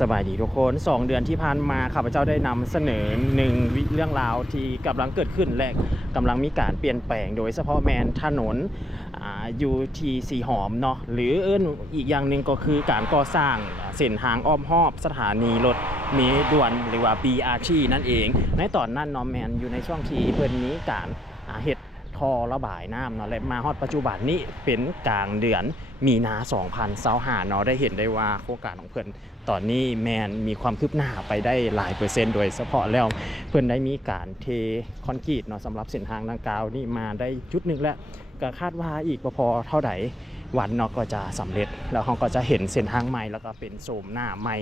สบายดีทุกคน2เดือนที่ผ่านมาข้าพเจ้าได้นำเสนอหนึ่งเรื่องราวที่กำลังเกิดขึ้นและกำลังมีการเปลี่ยนแปลงโดยเฉพาะแมนถนนอยู่ที่สีหอมเนาะหรืออีกอย่างหนึ่งก็คือการก่อสร้างเส้นทางอ้อมหอบสถานีรถเมล์ด่วนหรือว่า BRT นั่นเองในตอนนั้นเนาะแมนอยู่ในช่วงที่เพิ่นมีการเฮ็ดท่อระบายน้ำเนาะและมาฮอดปัจจุบันนี้เป็นกลางเดือนมีนา2025เนาะได้เห็นได้ว่าโครงการของเพิ่นตอนนี้แมนมีความคืบหน้าไปได้หลายเปอร์เซ็นต์โดยเฉพาะแล้วเพิ่นได้มีการเทคอนกรีตเนาะสำหรับเส้นทางดังกล่าวนี่มาได้จุดหนึ่งแล้วก็คาดว่าอีกพอเท่าใดวันเนาะก็จะสำเร็จแล้วเราก็จะเห็นเส้นทางใหม่แล้วก็เป็นโฉมหน้าใหม่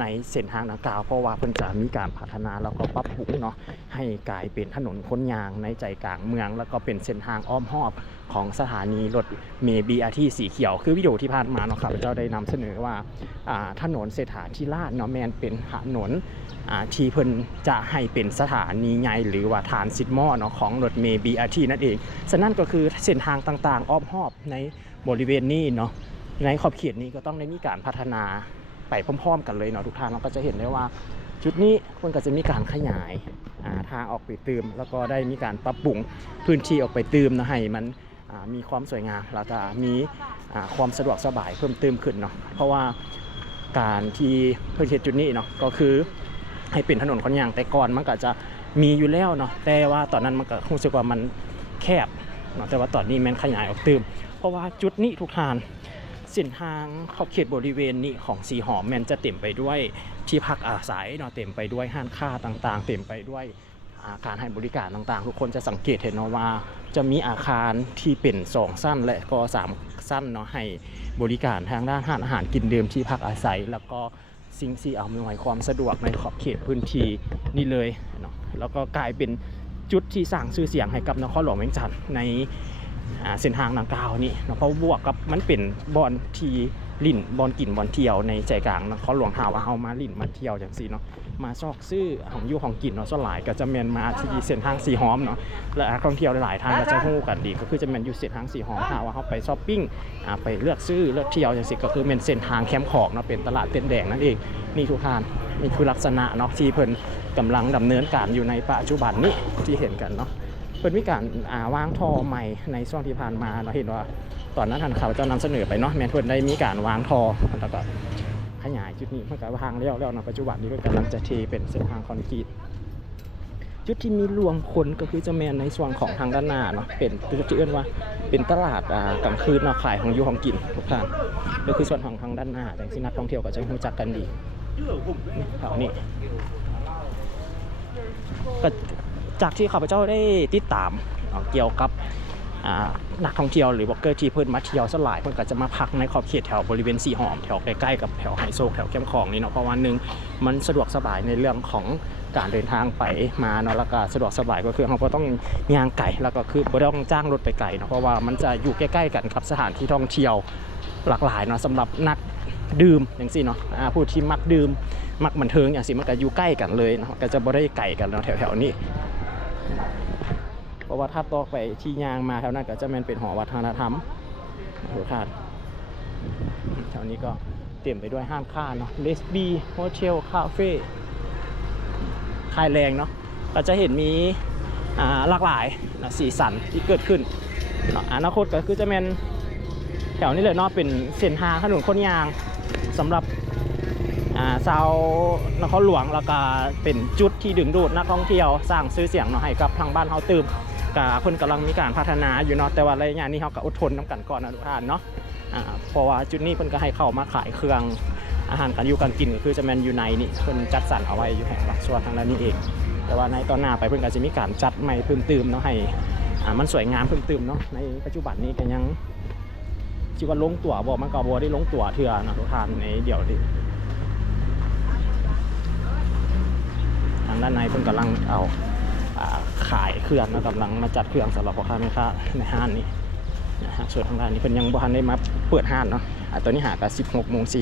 ในเส้นทางดังกล่าวเพราะว่าเพิ่นจะมีการพัฒนาแล้วก็ปรับปรุงเนาะให้กลายเป็นถนนคนยางในใจกลางเมืองแล้วก็เป็นเส้นทางอ้อมหอบของสถานีรถเมล์ BRT สีเขียวคือวิดีโอที่ผ่านมาเนาะครับเจ้าได้นำเสนอว่าถนนเศรษฐาธิราชเนาะแมนเป็นถนนที่เพิ่นจะให้เป็นสถานีใหญ่หรือว่าฐานซิดมอเนาะของรถเมล์ BRT นั่นเองฉะนั้นก็คือเส้นทางต่างๆอ้อมหอบในบริเวณนี้เนาะในขอบเขตนี้ก็ต้องได้มีการพัฒนาไปพร้อมๆกันเลยเนาะทุกท่านเราก็จะเห็นได้ว่าจุดนี้เพิ่นก็จะมีการขยายทางออกไปเติมแล้วก็ได้มีการปรับปรุงพื้นที่ออกไปเติมนะให้มันมีความสวยงามแล้วก็มีความสะดวกสบายเพิ่มเติมขึ้นเนาะเพราะว่าการที่เพิ่นเฮ็ดจุดนี้เนาะก็คือให้เป็นถนนคนยางแต่ก่อนมันก็จะมีอยู่แล้วเนาะแต่ว่าตอนนั้นมันก็รู้สึกว่ามันแคบเนาะแต่ว่าตอนนี้มันขยายออกเติมเพราะว่าจุดนี้ทุกทางเส้นทางขอบเขตบริเวณนี้ของสีหอมมันจะเต็มไปด้วยที่พักอาศัยเนาะเต็มไปด้วยห้างค้าต่างๆเต็มไปด้วยการให้บริการต่างๆทุกคนจะสังเกตเห็นเนาะว่าจะมีอาคารที่เป็น2ชั้นและก็3ชั้นเนาะให้บริการทางด้านอาหารกินดื่มที่พักอาศัยแล้วก็สิ่งที่อำนวยความสะดวกในขอบเขตพื้นที่นี่เลยเนาะแล้วก็กลายเป็นจุดที่สร้างชื่อเสียงให้กับนครหลวงเวียงจันทร์ในเส้นทางดังกล่าวนี้เนาะเพราะบวกกับมันเป็นบอนที่ลิ่นบอนกินบอนเที่ยวในใจกลางนครหลวงหาว่าเอามาลิ่นมาเที่ยวจังซี่เนาะมาซอกซื้อของอยู่ของกินเนาะส่วนหลายก็จะแม่นมาที่เส้นทางสีหอมเนาะและนักท่องเที่ยวหลายๆทางก็จะฮู้กันดีก็คือจะแม่นอยู่เส้นทางสีหอมหาว่าเฮาไปช้อปปิ้งไปเลือกซื้อเลือกเที่ยวจังซี่ก็คือแม่นเส้นทางแคมป์ขอกเนาะเป็นตลาดเต้นแดงนั่นเองนี่ทุกท่านนี่คือลักษณะเนาะที่เพิ่นกำลังดำเนินการอยู่ในปัจจุบันนี้ที่เห็นกันเนาะเพิ่นมีการวางท่อใหม่ในช่วงที่ผ่านมาเราเห็นว่าตอนนั้นทางข่าวจะนำเสนอไปเนาะแม่นเพิ่นได้มีการวางท่อแล้วก็ขยายจุดนี้เพื่อการวางแล้วในปัจจุบันนี้เพิ่นกำลังจะเทเป็นเส้นทางคอนกรีตจุดที่มีรวมคนก็คือจะแม่นในส่วนของทางด้านหน้าเนาะเป็นจุดที่เรียกว่าเป็นตลาดกลางคืนเนาะขายของอยู่ของกินทุกท่านก็คือส่วนของทางด้านหน้าแต่ที่นักท่องเที่ยวก็จะรู้จักกันดีแถวนี้ก็จากที่ข้าพเจ้าได้ติดตามเกี่ยวกับนักท่องเที่ยวหรือบล็อกเกอร์ที่เพิ่นมาเที่ยวสลายเพิ่นก็จะมาพักในขอบเขตแถวบริเวณสีหอมแถวใกล้ๆกับแถวไฮโซแถวเข้มของนี่เนาะเพราะว่านึงมันสะดวกสบายในเรื่องของการเดินทางไปมาเนาะแล้วก็สะดวกสบายก็คือเราก็ต้องย่างไกลแล้วก็คือบ่ต้องจ้างรถไปไกลเนาะเพราะว่ามันจะอยู่ใกล้ๆกันกับสถานที่ท่องเที่ยวหลากหลายเนาะสำหรับนักดื่มอย่างซี่เนาะผู้ที่มักดื่มมักบันเทิงอย่างซี่มันก็อยู่ใกล้กันเลยเนาะก็จะบ่ได้ไกลกันเนาะแถวๆนี้เพราะว่าถ้าต่อไปที่ยางมาแถวนั้นก็จะเป็นหอวัฒนธรรมทุกท่านแถวนี้ก็เต็มไปด้วยห้างค้าเนาะเลสบี้โฮเทลคาเฟ่คายแรงเนาะก็จะเห็นมีหลากหลายนะสีสันที่เกิดขึ้นอนาคตก็คือจะเป็นแถวนี้เลยเนาะเป็นเส้นทางถนนคนยางสำหรับชาวนครหลวงแล้วก็เป็นจุดที่ดึงดูดนักท่องเที่ยวสร้างชื่อเสียงเนาะให้กับทางบ้านเฮาตื่มก็เพิ่นกำลังมีการพัฒนาอยู่เนาะแต่ว่าระยะนี้เฮาก็อดทนน้ำกันก่อนนะทุกท่านเนาะเพราะว่าจุดนี้เพิ่นก็ให้เข้ามาขายเครื่องอาหารการอยู่การกินก็คือจะแม่นอยู่ในนี่เพิ่นจัดสรรเอาไว้อยู่แห่งบางส่วนทางด้านนี้เองแต่ว่าในตอนหน้าไปเพิ่นก็จะมีการจัดใหม่เพิ่มเติมเนาะให้มันสวยงามเพิ่มเติมเนาะในปัจจุบันนี้ก็ยังชื่อว่าลงตัวบ่มันก็บ่ได้ลงตัวเทื่อนะทุกท่านในเดี๋ยวนี้ทางด้านในเพิ่นกำลังเอาขายเครื่องนะกำลังมาจัดเครื่องสำหรับพ่อค้าแม่ค้าในห้างนี้นะฮะส่วนทางด้านนี้เพิ่นยังบ่ทันได้มาเปิดห้างเนาะตอนนี้หากัน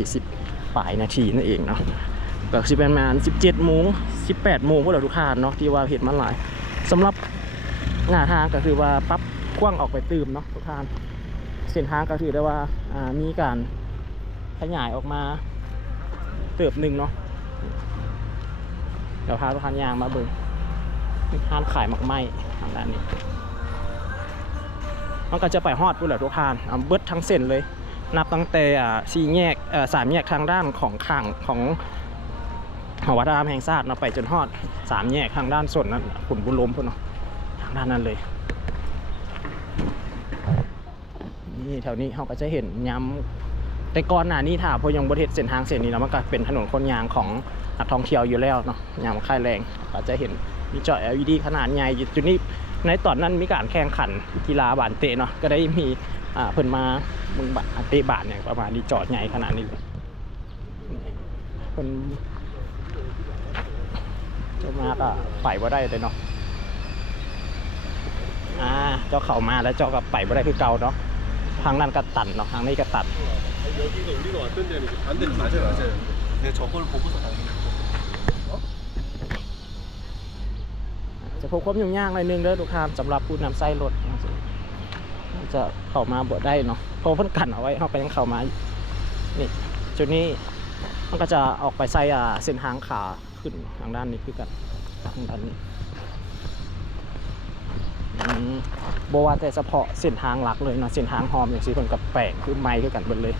16:40 ปลายนาทีนั่นเองเนาะก็สิประมาณ 17 โมง 18 โมงพวกเราทุกท่านเนาะที่ว่าเฮ็ดมาหลายสำหรับหน้าทางก็คือว่าปรับกว้างออกไปเติมเนาะทุกท่านเส้นทางก็ถือได้ว่ามีการขยายออกมา เติบหนึ่งเนาะเดี๋ยวพาทุกท่านย่างมาเบิ่งห้านขายหมักไหม้ทางด้านนี้มันก็จะไปฮอดพุ่นแหละทุกท่านเบิดทั้งเส้นเลยนับตั้งแต่สี่แยก3 แยกทางด้านของข้างของวัดอารามแห่งชาติเนาะไปจนฮอด3 แยกทางด้านส่วนนั้นขุนบุญล้มพุ่นเนาะทางด้านนั้นเลยนี่แถวนี้เขาก็จะเห็นย้ำแต่ก่อนหน้านี้ถ้าพอยังบริเวณเส้นทางเส้นนี้แล้วมันก็เป็นถนนคนยางของนักท่องเที่ยวอยู่แล้วเนาะยามค่ายแรงก็จะเห็นมีจอ LED ขนาดใหญ่อยู่จุดนี้ในตอนนั้นมีการแข่งขันกีฬาบานเตะเนาะก็ได้มีเพิ่นมามึงบานเตะบานเนี่ยประมาณนี้จอดใหญ่ขนาดนี้เลยเพิ่นเจ้ามาก็ไปบ่ได้เลยเนาะเจ้าเข้ามาแล้วเจ้าก็ไปบ่ได้คือเก่าเนาะทางนั้นก็ตันเนาะทางนี้ก็ตัน여기가 우리가 왔던 데는 반대로 맞아요. 내가 저걸 보고서 가는 거. จะพบความยุ่งยากหน่อยนึงเด้อทุกท่านสำหรับผู้นำไส้รถจะเข้ามาบ่ได้เนาะเพราะเพิ่นกันเอาไว้เขาไปยังเข้ามานี่จุดนี้มันก็จะออกไปใส่เส้นทางขาขึ้นทางด้านนี้คือกันทางด้านนี้บ่ว่าแต่เฉพาะเส้นทางหลักเลยเนาะเส้นทางหอมอย่างสิเพิ่นกับแปลงคือไม้คือกันเบิดเลย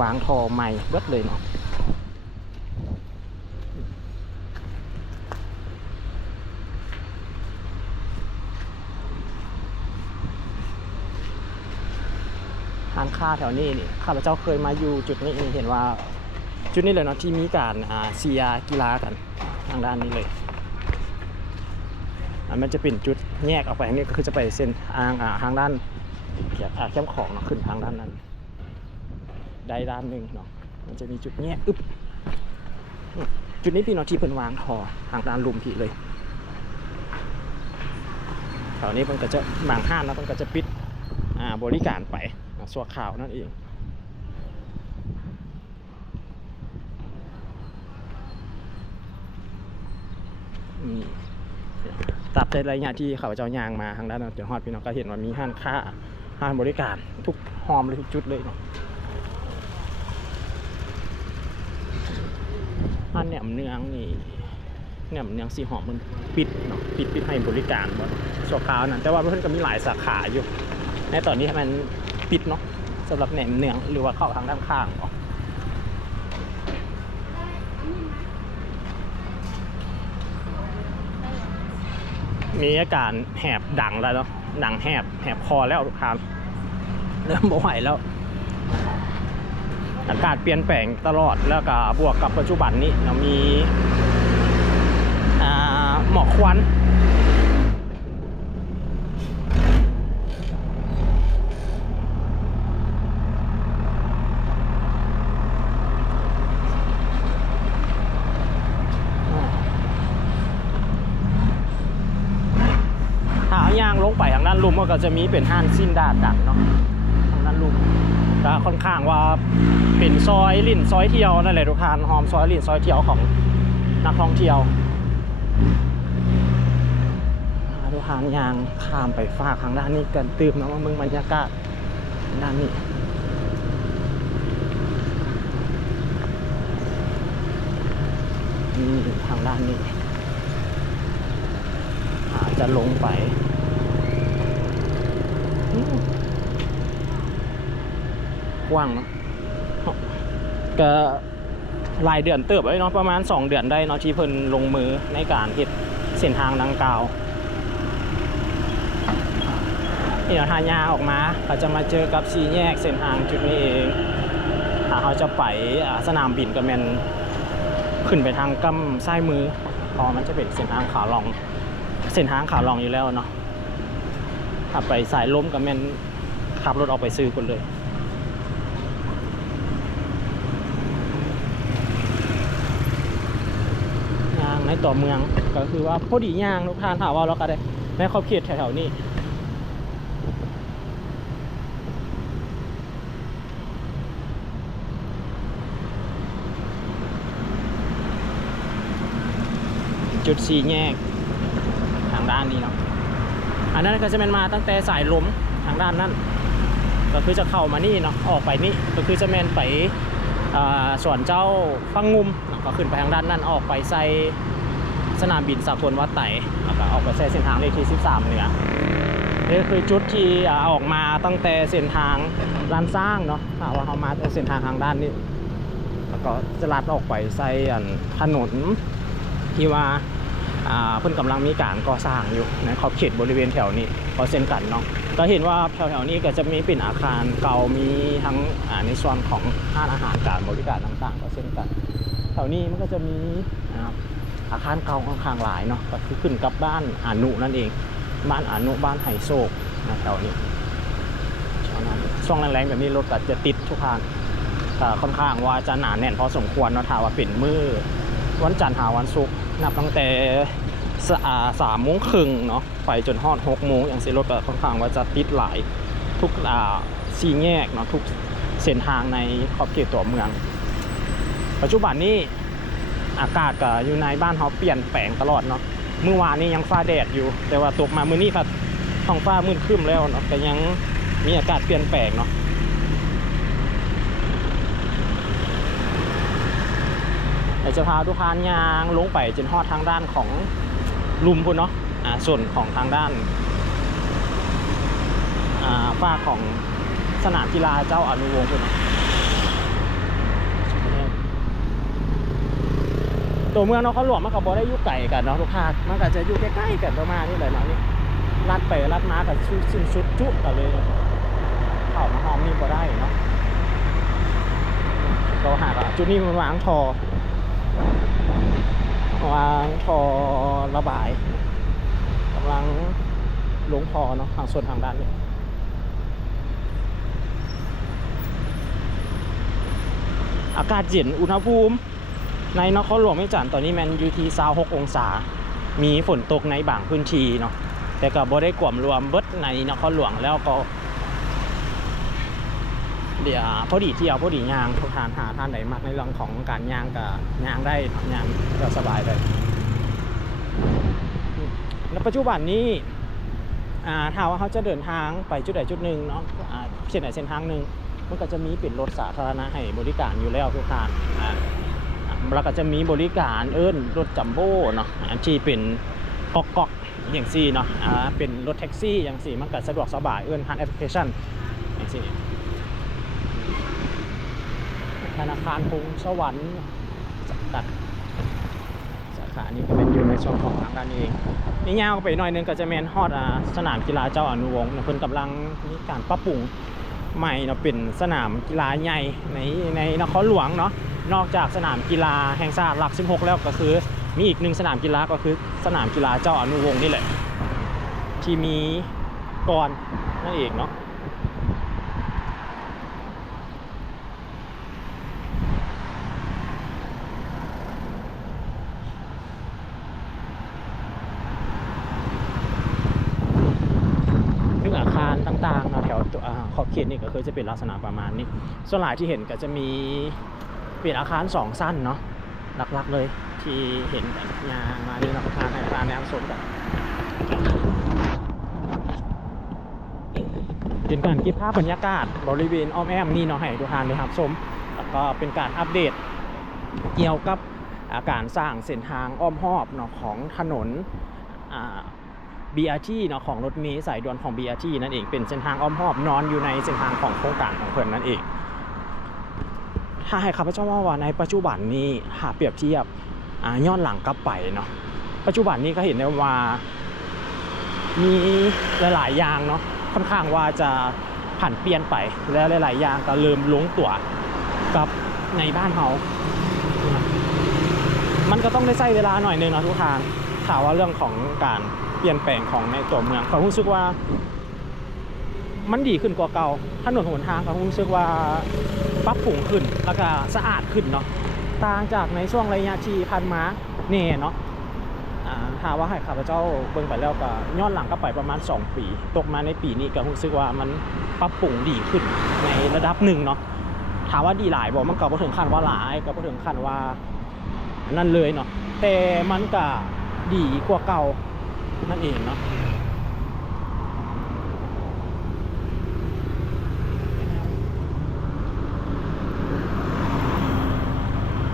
วางทอไม้เบิดเลยเนาะร้านค้าแถวนี้นี่ข้าพเจ้าเคยมาอยู่จุดนี้เห็นว่าจุดนี้เลยเนาะที่มีการเชียร์กีฬากันทางด้านนี้เลยมันจะเป็นจุดแยกออกไปนี่ก็คือจะไปเส้นทางด้านเข้มของเนาะขึ้นทางด้านนั้นได้ด้านหนึ่งเนาะมันจะมีจุดแยกจุดนี้พี่น้องที่เพิ่นวางทอทางด้านลุมพี่เลยแถวนี้เพิ่นก็จะบางห้างนะเพิ่นก็จะปิดบริการไปสัวข่าวนั่นเองตับในระยะที่เขาเจ้ายางมาทางด้านเดี๋ยวฮอดพี่น้องก็เห็นว่ามีห้างค้าห้างบริการทุกหอมเลยทุกจุดเลยเนาะห้างแหนมเนืองนี่แหนมเนืองสีหอมมันปิดเนาะปิดให้บริการบ่สัวข่าวนั่นแต่ว่าเพื่อนก็มีหลายสาขาอยู่ในตอนนี้มันปิดเนาะสำหรับแหนมเนืองหรือว่าเข้าทางด้านข้างออกมีอาการแหบดังแล้วเนาะดังแหบคอแล้วทุกครั้งเริ่มบ่ไหวแล้วอากาศเปลี่ยนแปลงตลอดแล้วก็บวกกับปัจจุบันนี้เรามีหมอกควันย่างลงไปทางด้านลุมก็จะมีเป็นห้านสิ้นดาดดักเนาะทางด้านลุมก็ค่อนข้างว่าเป็นซอยลิ่นซอยเที่ยวนั่นแหละทุกท่านหอมซอยลิ่นซอยเที่ยวของนักท่องเที่ยวทุกท่านย่างข้ามไปฝากทางด้านนี้กันตื่มนะว่าเมืองบรรยากาศด้านนี้นี่ทางด้านนี้จะลงไปกว้างเนาะก็รายเดือนเติบไว้เนาะประมาณ2 เดือนได้เนาะที่เพิ่นลงมือในการเฮ็ดเส้นทางดังกล่าวนี่เราทางยาออกมาก็จะมาเจอกับ4 แยกเส้นทางจุดนี้เองถ้าเขาจะไปสนามบินก็แม่นขึ้นไปทางกำซ้ายมือพอมันจะเป็นเส้นทางขาลองอยู่แล้วเนาะถ้าไปสายล้มกับแม่นขับรถออกไปซื้อคนเลยย่างในตัวเมืองก็คือว่าพอดีย่างทุกท่านถามว่าเราก็ได้ในขอบเขตแถวๆนี้จุด4 แยกทางด้านนี้เนาะอันนั้นก็จะเป็นมาตั้งแต่สายลมทางด้านนั้นก็คือจะเข้ามานี่เนาะออกไปนี่ก็คือจะแมนไป ส่วนเจ้าฟังงุมก็ขึ้นไปทางด้านนั้นออกไปใส่สนามบินสากลวัดไต่แล้วก็ออกไปใส่เส้นทางเลขที่13เหนือนี่คือจุดที่ออกมาตั้งแต่เส้นทางลานสร้างเนาะถ้าว่าเขามาเส้นทางทางด้านนี้แล้วก็จะลัดออกไปใส่ถนนที่ว่าเพิ่นกำลังมีการก่อสร้างอยู่ในขอบเขตบริเวณแถวนี้พอเส้นกันเนาะก็เห็นว่าแถวๆนี้ก็จะมีเป็นอาคารเก่ามีทั้งในส่วนของร้านอาหารการบริการต่างๆก็เช่นกันแถวนี้มันก็จะมีอาคารเก่าค่อนข้างหลายเนาะก็คือขึ้นกับบ้านอนุนั่นเองบ้านอนุบ้านไฮโซกนะแถวนี้ช่วงแรงๆแบบนี้รถก็จะติดทุกทางค่อนข้างว่าจะหนาแน่นพอสมควรเนาะถ้าว่าเป็นมื้อวันจันทร์หาวันศุกร์นับตั้งแต่3 โมงครึ่งเนาะไปจนฮอด6 โมงอย่างเสียรถก็ค่อนข้างว่าจะติดหลายทุก4 แยกเนาะทุกเส้นทางในขอบเขตตัวเมืองปัจจุบันนี้อากาศก็อยู่ในบ้านเขาเปลี่ยนแปลงตลอดเนาะเมื่อวานนี้ยังฟ้าแดดอยู่แต่ว่าตกมามื้อนี้พัดท้องฟ้ามืดครึ้มแล้วเนาะก็ยังมีอากาศเปลี่ยนแปลงเนาะจะพาทุกท่านย่างลงไปจนฮอดทางด้านของลุมพุ่นเนาะส่วนของทางด้านฝ้าของสนามกีฬาเจ้าอนุวงศ์พุ่นเนาะตัวเมืองนครหลวงมันก็บ่ได้อยู่ไกลกันเนาะทุกท่านมันก็จะอยู่ใกล้ๆกันประมาณนี้เลยเนาะนี่ลัดไปลัดมากับสิ้นสุดจุกันเลยเข้ามาหอมนี่บ่ได้เนาะเราหาจุดนี้มันวางทอระบายกำลังลงทอเนาะทางส่วนทางด้านนี้อากาศเย็นอุณหภูมิในนครหลวงแม่จันทร์ตอนนี้มันอยู่ที่26 องศามีฝนตกในบางพื้นที่เนาะแต่ก็บ่ได้กวมรวมเบิดในนครหลวงแล้วก็เดี๋ยวพอดีเที่ยวพอดีย่างทุกทานหาท่านไหนมากในเรื่องของการย่างกับย่างได้ย่างก็สบายเลยในปัจจุบันนี้ถ้าว่าเขาจะเดินทางไปจุดใดจุดหนึ่งเนาะเส้นไหนเส้นทางหนึ่งมันก็จะมีเป็นรถสาธารณะให้บริการอยู่แล้วทุกทานแล้วก็จะมีบริการรถจัมโบ้เนาะที่เป็นก๊อกอย่างซี่เนาะเป็นรถแท็กซี่อย่างซี่มันก็สะดวกสบายผ่านแอปพลิเคชันอย่างซี่ธนาคารกรุงสวรรค์จำกัดสาขานี้ก็เป็นอยู่ในช่วงของทางด้านนี้เองนี่ยาวไปหน่อยนึงก็จะเป็นฮอดสนามกีฬาเจ้าอนุวงศ์เพิ่นกำลังมีการปรับปรุงใหม่เนาะเป็นสนามกีฬาใหญ่ในนครหลวงเนาะนอกจากสนามกีฬาแห่งชาติหลัก16แล้วก็คือมีอีก1สนามกีฬาก็คือสนามกีฬาเจ้าอนุวงศ์นี่แหละที่มีก่อนนั่นเองเนาะอาคารต่างๆแถวขอบเขตนี่ก็คือจะเป็นลักษณะประมาณนี้ส่วนหลายที่เห็นก็จะมีเป็นอาคาร2 สั้นเนาะหลักๆเลยที่เห็นยางมานี่นะอาคารแนวสมกันเป็นการเก็บภาพบรรยากาศบริเวณอ้อมแอมนี่เนาะให้ทุกท่านได้รับชมแล้วก็เป็นการอัปเดตเกี่ยวกับการสร้างเส้นทางอ้อมหอบเนาะของถนนBRT เนาะของรถเมล์สายด่วนของ BRT นั่นเองเป็นเส้นทางอ้อมหอบนอนอยู่ในเส้นทางของโครงการของเพิ่นนั่นเองถ้าให้ข้าพเจ้าว่าในปัจจุบันนี้หากเปรียบเทียบย้อนหลังกลับไปเนาะปัจจุบันนี้ก็เห็นได้ว่ามีหลายๆอย่างเนาะค่อนข้างว่าจะผันเปลี่ยนไปและหลายๆอย่างก็เริ่มลงตัวกับในบ้านเฮามันก็ต้องได้ใช้เวลาหน่อยนึงเนาะทุกทางถามว่าเรื่องของการเปลี่ยนแปลงของในตัวเมืองเขารู้สึกว่ามันดีขึ้นกว่าเก่าถนนหนทางเขารู้สึกว่าปรับปรุงขึ้นแล้วก็สะอาดขึ้นเนาะต่างจากในช่วงระยะที่ผ่านมาเนี่ยเนาะถ้าว่าให้ข้าพเจ้าเบิ่งไปแล้วก็ย้อนหลังก็ไปประมาณ2 ปีตกมาในปีนี้ก็รู้สึกว่ามันปรับปรุงดีขึ้นในระดับหนึ่งเนาะถามว่าดีหลายบอกมันก็บ่ถึงขั้นว่าหลายก็บ่ถึงขั้นว่านั่นเลยเนาะแต่มันก็ดีกว่าเก่านั่นเองเนาะ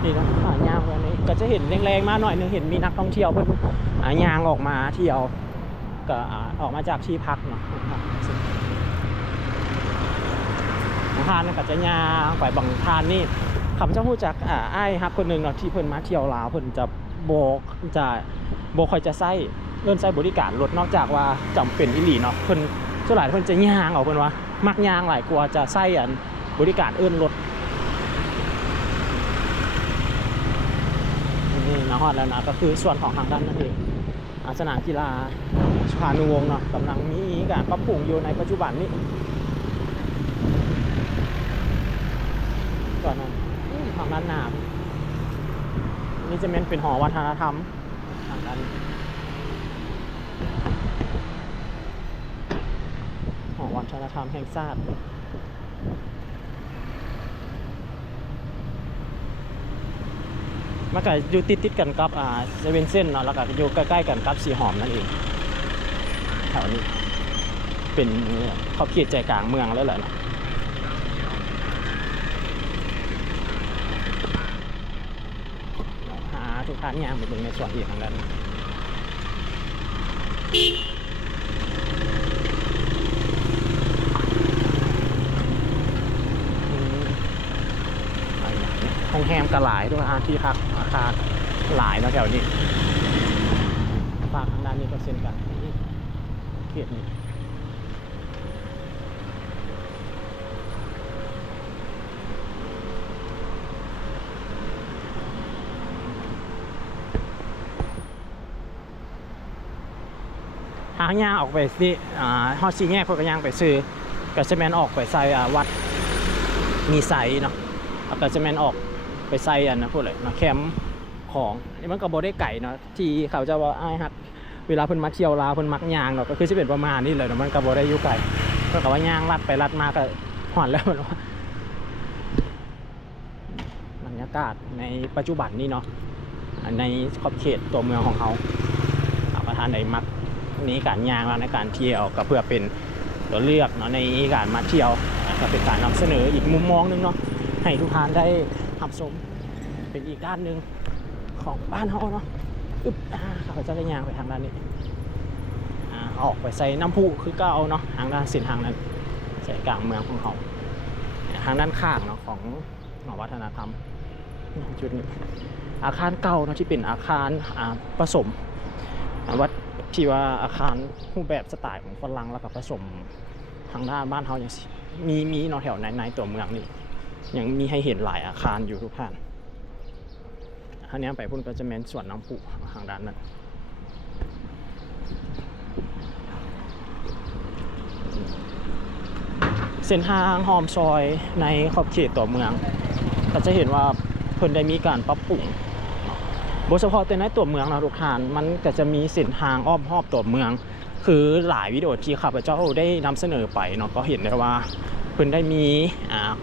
นี่นะย่างวันนี้ก็จะเห็นแรงๆมาหน่อยนึงเห็นมีนักท่องเที่ยวเพิ่นย่างออกมาเที่ยวก็ออกมาจากที่พักเนาะทานก็จะย่างไปบางทานนี่ข้าพเจ้ารู้จักอ้ายฮักคนหนึ่งเนาะที่เพิ่นมาเที่ยวลาวเพิ่นจะโบค่อยจะใช้เงินใช้บริการรถนอกจากว่าจำเป็นอีหลีเนาะเพิ่นส่วนหลายเพิ่นจะย่างออกเพิ่นว่ามักย่างหลายกว่าจะใช้อันบริการเอื้อนรถนี่นะฮอดแล้วนะก็คือส่วนของทางด้านนั่นเองสนามกีฬาสุพรรณวงศ์เนาะกำลังมีการปรับปรุงอยู่ในปัจจุบันนี้ก่อนนั้นทางด้านหน้านี่จะเป็นหอวัฒนธรรมทางด้านหอวัฒนธรรมแห่งชาติมันก็อยู่ติดกันกับเซเว่นเส้นเนาะแล้วก็อยู่ใกล้ๆกันกับสีหอมนั่นเองแถวนี้เป็นขอบเขตใจกลางเมืองแล้วแหละเนาะหาทุกท่านย่างไปดูในส่วนที่ทางด้านห้องแฮมก็หลายด้วยที่พักอาคารหลายแล้วแถวนี้ฝากทางด้านนี้ก็เช่นกันเขตนี้ทางย่างออกไปสิฮอดซีแยกพวกก็ย่างไปซื้อก็จะแมนออกไปใส่วัดมีไซเนาะก็จะแมนออกไปใส่อันนะพูดเลยนะแคมป์ของนี่มันก็บ่ได้ไก่เนาะที่เขาจะว่าอ้ายฮักเวลาเพิ่นมาเที่ยวลาวเพิ่นมักย่างเนาะก็คือสิเป็นประมาณนี้เลยเนาะมันก็บ่ได้อยู่ไกลก็กับว่าย่างลัดไปลัดมาก็หอนแล้วมันว่าบรรยากาศในปัจจุบันนี้เนาะในขอบเขตตัวเมืองของเขาประธานใดมักนี้การย่างในการเที่ยวก็เพื่อเป็นตัวเลือกเนาะในการมาเที่ยวก็เป็นการนำเสนออีกมุมมองนึงเนาะให้ทุกท่านได้รับชมเป็นอีกด้านหนึ่งของบ้านเขาเนาะเขาจะได้ย่างไปทางด้านนี้ออกไปใส่น้ำพุคือก็เอาเนาะทางด้านเส้นทางนั้นใส่กลางเมืองของเขาทางด้านข้างเนาะของหอวัฒนธรรมจุดนี้อาคารเก่าเนาะที่เป็นอาคารผสมวัดที่ว่าอาคารรูปแบบสไตล์ของฝรั่งแล้วก็ผสมทางด้านบ้านเขาอย่างมีเนาะแถวในตัวเมืองนี่ยังมีให้เห็นหลายอาคารอยู่ทุกท่านอันนี้ไปพุ่นก็จะเป็นส่วนน้ำพุทางด้านนั้นเส้นทางหอมซอยในขอบเขตตัวเมืองก็จะเห็นว่าเพิ่นได้มีการปรับปรุงโดยเฉพาะแต่ในตัวเมืองนะทุกท่านมันก็จะมีเส้นทางอ้อมรอบตัวเมืองคือหลายวิดีโอที่ข้าพเจ้าได้นำเสนอไปเนาะก็เห็นได้ว่าเพิ่นได้มี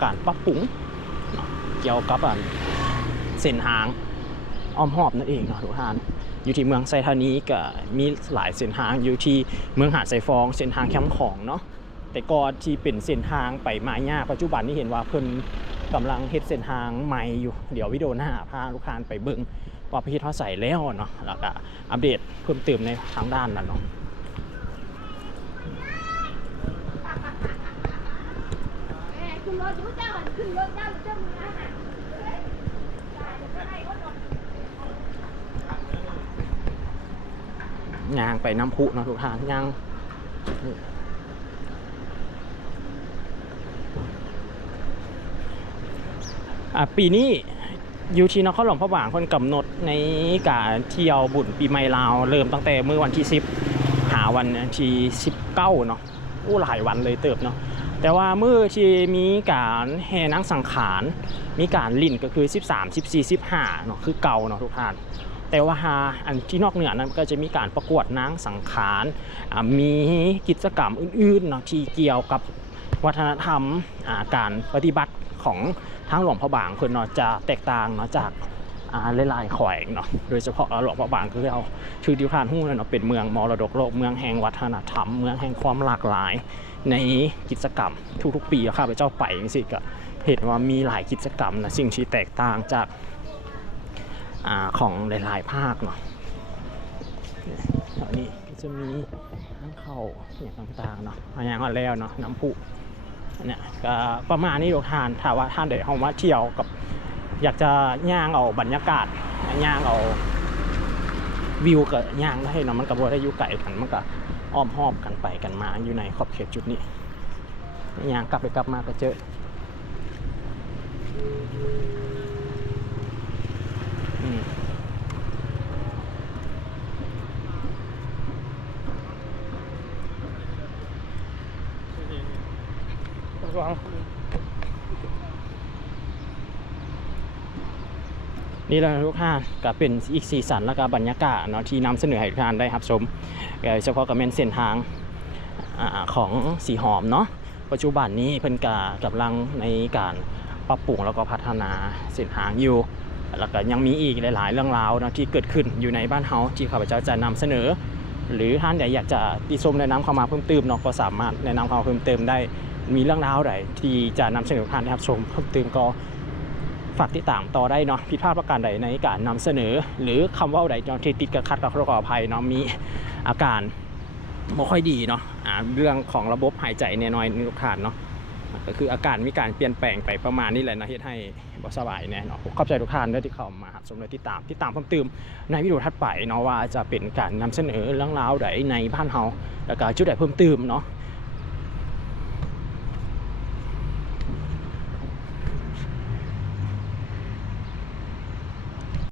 การปรับปรุงเกี่ยวกับเส้นทางอ้อมรอบนั่นเองเนาะทุกท่านอยู่ที่เมืองไซธานีก็มีหลายเส้นทางอยู่ที่เมืองหาดไซฟองเส้นทางแคมป์ของเนาะแต่ก่อนที่เป็นเส้นทางไปมายากปัจจุบันนี้เห็นว่าเพิ่นกำลังเฮ็ดเส้นทางใหม่อยู่เดี๋ยววิดีโอหน้าพาลูกค้าไปเบิ่งว่าประเทศเขาใส่แล้วเนาะแล้วก็อัปเดตเพิ่มเติมในทางด้านนั้นเนาะย่างไปน้ำพุเนาะทุกท่านย่างปีนี้อยู่ที่นครหลวงพระบางคนกำหนดในการเที่ยวบุญปีใหม่ลาวเริ่มตั้งแต่เมื่อวันที่10หาวันที่19เนาะหลายวันเลยเติบเนาะแต่ว่าเมื่อที่มีการแห่นางสังขารมีการลิ่นก็คือ13 14 15เนาะคือเก่าเนาะทุกท่านแต่ว่าอันที่นอกเหนือนั้นก็จะมีการประกวดนางสังขารมีกิจกรรมอื่นๆเนาะที่เกี่ยวกับวัฒนธรรมการปฏิบัติของทางหลวงพระบางเพิ่นเนาะจะแตกต่างเนาะจากหลายๆแขวงเนาะโดยเฉพาะหลวงพระบางคือเอาชื่อที่ท่านฮู้เนาะเป็นเมืองมรดกโลกเมืองแห่งวัฒนธรรมเมืองแห่งความหลากหลายในกิจกรรมทุกๆปีข้าพเจ้าไปจังซี่ก็เห็นว่ามีหลายกิจกรรมนะสิ่งที่แตกต่างจาก ของหลายๆภาคเนาะแถวนี้จะมีทั้งเข้าอย่างต่างๆเนาะอย่างอ่อนแล้วเนาะน้ำพุเนี่ยก็ประมาณนี้ทุกท่านถ้าว่าท่านเดี๋ยวเอามาเที่ยวกับอยากจะย่างเอาบรรยากาศย่างเอาวิวกับย่างได้เนาะมันก็บ่ได้อยู่ไกลกันมันก็อ้อมหอบกันไปกันมาอยู่ในขอบเขตจุดนี้ย่างกลับไปกลับมาก็เจอนี่แหละทุกท่านก็เป็นอีกสีสันและก็บรรยากาศเนาะที่นำเสนอให้ทุกท่านได้รับชมเฉพาะกับเส้นทางของสีหอมเนาะปัจจุบันนี้เพิ่นกำลังในการปรับปรุงแล้วก็พัฒนาเส้นทางอยู่แล้วก็ยังมีอีกหลายๆเรื่องราวเนาะที่เกิดขึ้นอยู่ในบ้านเฮาที่ข้าพเจ้าจะนำเสนอหรือท่านใดอยากจะติชมแนะนำเข้ามาเพิ่มเติมเนาะก็สามารถแนะนำเข้ามาเพิ่มเติมได้มีเรื่องราวใดที่จะนำเสนอท่านรับชมเพิ่มเติมก็ฝากติดตามต่อได้เนาะผิดพลาดประการใดในการนำเสนอหรือคำว่าใดที่ติดกับขัดกับขออภัยเนาะมีอาการไม่ค่อยดีเนาะเรื่องของระบบหายใจเนี่ยน้อยนึกขาดเนาะก็คืออาการมีการเปลี่ยนแปลงไปประมาณนี้แหละนะเฮ็ดให้บ่สบายแน่เนาะขอบใจทุกท่านด้วยที่เข้ามาชมและติดตามเพิ่มเติมในวิดีโอถัดไปเนาะว่าจะเป็นการนำเสนอเรื่องราวใดในบ้านเฮาแล้วก็จุดใดเพิ่มเติมเนาะ